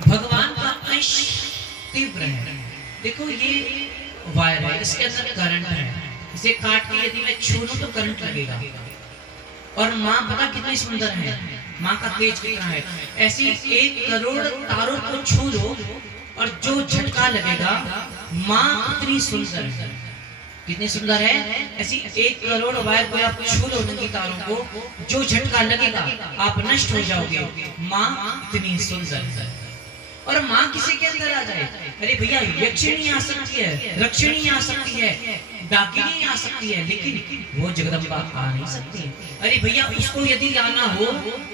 भगवान का अंश तीव्र है। देखो ये वायर है, इसके अंदर करंट है, इसे काट के यदि मैं छू लूं तो करंट लगेगा। और माँ पता कितनी सुंदर है, माँ का तेज कितना है। ऐसी 1 करोड़ तारों को छू लो और जो झटका लगेगा, माँ कितनी सुंदर है, कितनी सुंदर है। ऐसी 1 करोड़ वायर को आप छू लो उनकी तारों को, जो झटका लगेगा आप नष्ट हो जाओगे। माँ इतनी सुंदर है। और माँ किसी के अंदर आ जाए, अरे भैया यक्षिणी आ सकती है, रक्षिणी आ सकती है, डाकिनी आ सकती है, लेकिन वो जगदम्बा आ नहीं सकती। अरे भैया उसको यदि आना हो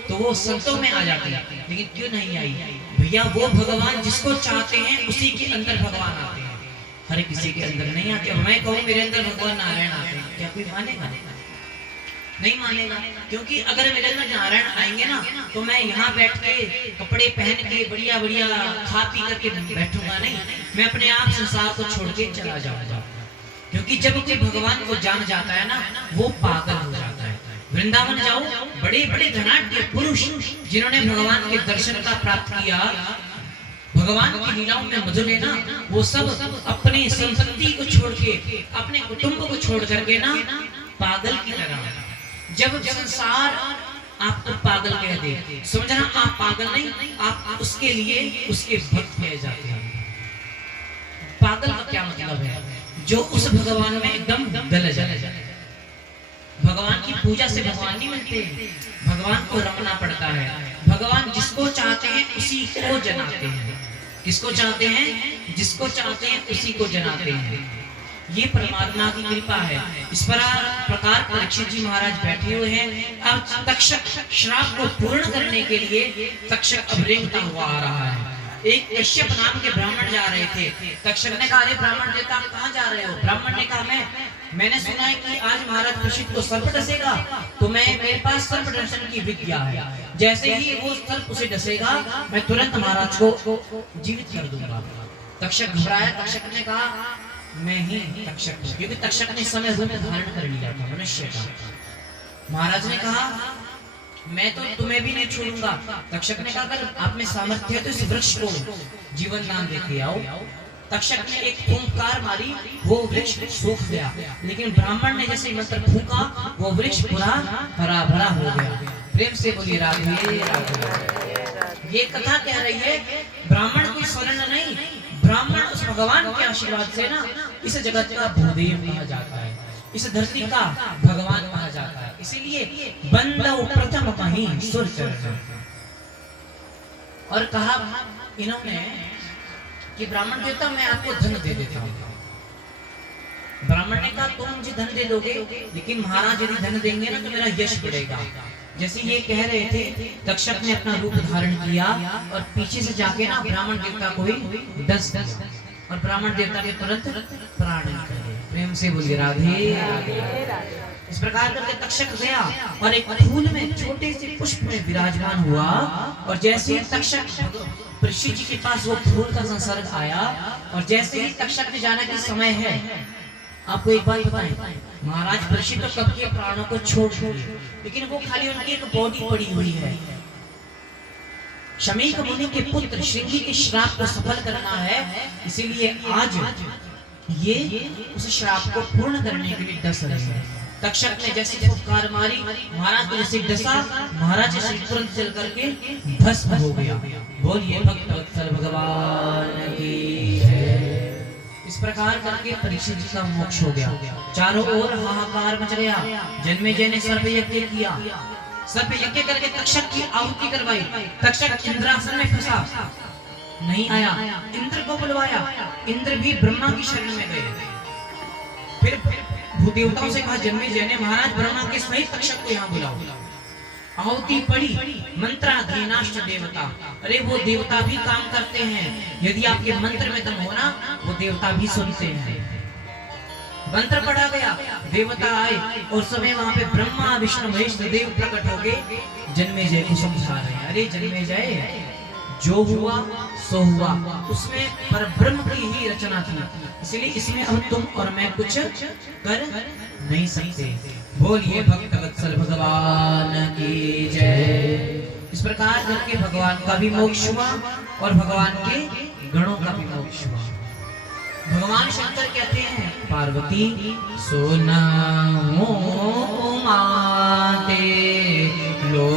तो वो संतों में आ जाती है, लेकिन क्यों नहीं आई भैया? वो भगवान जिसको चाहते हैं उसी के अंदर भगवान आते हैं, हर किसी के अंदर नहीं आते। और मैं कहूँ मेरे अंदर भगवान नारायण आते हैं, क्या कोई मानेगा? नहीं मानेगा। क्योंकि अगर मेरे अंदर नारायण आएंगे ना तो मैं यहाँ बैठ के कपड़े पहन के बढ़िया बढ़िया खा पी करके बैठूंगा नहीं, मैं अपने आप संसार को छोड़ के चला जाऊंगा। क्योंकि जब कोई भगवान को जान जाता है ना, वो पागल हो जाता है। वृंदावन जाओ, बड़े बड़े धनाढ्य पुरुष जिन्होंने भगवान के दर्शन का प्राप्त किया, भगवान की लीलाओं में मधुर है ना, वो सब अपने संपत्ति को छोड़ के, अपने कुटुंब को छोड़ करके ना पागल की तरह, जब संसार आपको पागल कह दे, समझना आप पागल नहीं, आप उसके लिए उसके भक्त कहे जाते हैं। पागल का क्या मतलब है? जो उस भगवान में एकदम गल जाए। भगवान की पूजा से भगवान नहीं मिलते, भगवान को रमना पड़ता है। भगवान जिसको चाहते हैं उसी को जनाते हैं। किसको चाहते हैं? जिसको चाहते हैं उसी को जनाते हैं। ये परमात्मा की कृपा है। इस प्रकार परीक्षित जी महाराज बैठे हुए हैं। अब तक्षक श्राप को पूर्ण करने के लिए तक्षक अब रेंगता हुआ आ रहा है। एक कश्यप नाम के ब्राह्मण जा रहे थे। तक्षक ने कहा, अरे ब्राह्मण देवता आप कहाँ जा रहे हो? ब्राह्मण ने कहा, मैंने सुना है कि आज महाराज परीक्षित को सर्प डसेगा, तो मेरे पास सर्प दर्शन की विद्या है। जैसे ही वो सर्प उसे डसेगा, मैं तुरंत महाराज को जीवित कर दूंगा। तक्षक घबराया। तक्षक ने कहा, मैं ही तक्षक हूं, क्योंकि तक्षक ने समय रूप धारण कर लिया था मनुष्य का। महाराज ने कहा, मैं तो तुम्हें भी नहीं छोड़ूंगा। तक्षक ने कहा, अगर आप में सामर्थ्य है तो इस वृक्ष को जीवन दान देके आओ। तक्षक ने एक फूंकार मारी, वो वृक्ष सूख गया, लेकिन ब्राह्मण ने जैसे मंत्र फूंका, वो वृक्ष पूरा हरा भरा हो गया। प्रेम से बोलिए राधे राधे। ये कथा कह रही है, ब्राह्मण कोई स्वर्ण नहीं, ब्राह्मण उस भगवान के आशीर्वाद से ना इस जगत का भूदेव कहा जाता है, इस धरती का भगवान कहा जाता है। इसीलिए बंदौ प्रथम कहीं सुर चरण। और कहा इन्होंने कि ब्राह्मण देवता मैं आपको धन दे देता हूँ। ब्राह्मण ने कहा, तुम मुझे धन दे दोगे, लेकिन महाराज यदि धन देंगे ना तो मेरा यश बढ़ेगा। जैसे ये कह रहे थे, तक्षक ने अपना रूप धारण किया और पीछे से जाके ना ब्राह्मण देवता को ही डस दिया, और ब्राह्मण देवता के तुरंत प्राण निकल गए। प्रेम से बोलिए राधे राधे। इस प्रकार करके तक्षक गया और एक फूल में, छोटे से पुष्प में विराजमान हुआ। और जैसे ही तक्षक परीक्षित जी के पास वो फूल का संसर्ग आया, और जैसे ही तक्षक ने जाना कि समय है, आपको एक बात बताएं, महाराज परीक्षित तो कब के प्राणों को छोड़ दिए, लेकिन वो खाली उनकी एक बॉडी पड़ी हुई है। शमीक मुनि के पुत्र श्रृंगी के श्राप को सफल करना है, इसीलिए आज ये उस श्राप को पूर्ण करने के लिए डस रहे हैं। तक्षक ने जैसे फुफकार मारी, महाराज को जैसे डसा, महाराज जैसे तुरंत चल करके भस्म हो गया। बोलिए भक्तवत्सल भगवान की जय। इस प्रकार करके परीक्षित जी का मोक्ष हो गया। चारों ओर हाहाकार मच गया। जन्मेजय ने सर्प यज्ञ किया, सर्प यज्ञ करके तक्षक की आहुति करवाई। तक्षक इंद्रासन में फंसा, नहीं आया। इंद्र को बुलवाया, इंद्र भी ब्रह्मा की शरण में गए। फिर भूदेवताओं से कहा, जन्मेजय ने, महाराज ब्रह्मा के सहित तक्षक को यहाँ बुलाओ। आहुति पड़ी, मंत्राधीनाश्च देवता। अरे वो देवता भी काम करते हैं, यदि आपके मंत्र में दम हो ना, वो देवता भी सुनते हैं। मंत्र पढ़ा गया, देवता आए, और समय वहां पे ब्रह्मा विष्णु महेश देव प्रकट हो गए। जन्मेजय को समझा रहे हैं, अरे जन्मेजय, जो हुआ सो हुआ, उसमें परब्रह्म की ही रचना थी, इसलिए इसमें अब तुम और मैं कुछ कर नहीं सकते। बोलिए भक्तवत्सल भगवान की जय। इस इस प्रकार करके भगवान का भी मोक्ष हुआ और भगवान के गणों का भी मोक्ष हुआ। भगवान शंकर कहते हैं पार्वती सोना माते लो